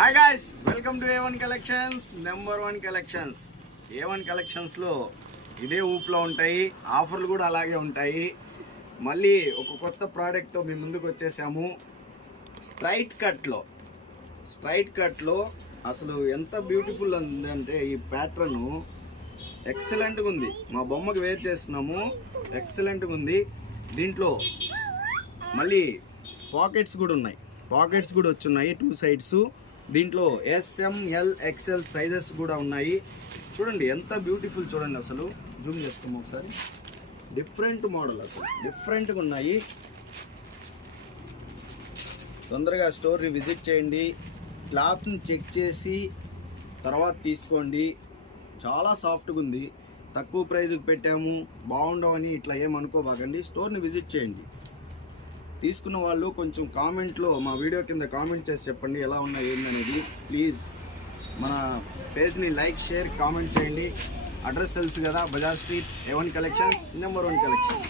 Hi guys, welcome to A1 collections. Number 1 collections. A1 కలెక్షన్స్లో ఇదే ఊపులో ఉంటాయి, ఆఫర్లు కూడా అలాగే ఉంటాయి. మళ్ళీ ఒక కొత్త ప్రోడక్ట్తో మీ ముందుకు వచ్చేసాము. స్ట్రైట్ కట్లో అసలు ఎంత బ్యూటిఫుల్ ఉందంటే ఈ ప్యాటర్ను ఎక్సలెంట్గా ఉంది. మా బొమ్మకి వేర్ చేస్తున్నాము, ఎక్సలెంట్గా ఉంది. దీంట్లో మళ్ళీ పాకెట్స్ కూడా వచ్చున్నాయి 2 సైడ్స్. దీంట్లో SML XL సైజెస్ కూడా ఉన్నాయి. చూడండి ఎంత బ్యూటిఫుల్, చూడండి అసలు జూమ్ చేసుకోము ఒకసారి. డిఫరెంట్ మోడల్, అసలు డిఫరెంట్గా ఉన్నాయి. తొందరగా స్టోర్ని విజిట్ చేయండి, క్లాత్ని చెక్ చేసి తర్వాత తీసుకోండి. చాలా సాఫ్ట్గా ఉంది. తక్కువ ప్రైజ్కి పెట్టాము, బాగుండవని ఇట్లా ఏమనుకోబాకండి. స్టోర్ని విజిట్ చేయండి. తీసుకున్న వాళ్ళు కొంచెం కామెంట్లో మా వీడియో కింద కామెంట్ చేసి చెప్పండి ఎలా ఉన్నాయి ఏందనేది. ప్లీజ్ మన పేజ్ని లైక్, షేర్, కామెంట్ చేయండి. అడ్రస్ తెలుసు కదా, Bazar Street, A1 collections, number 1 collection.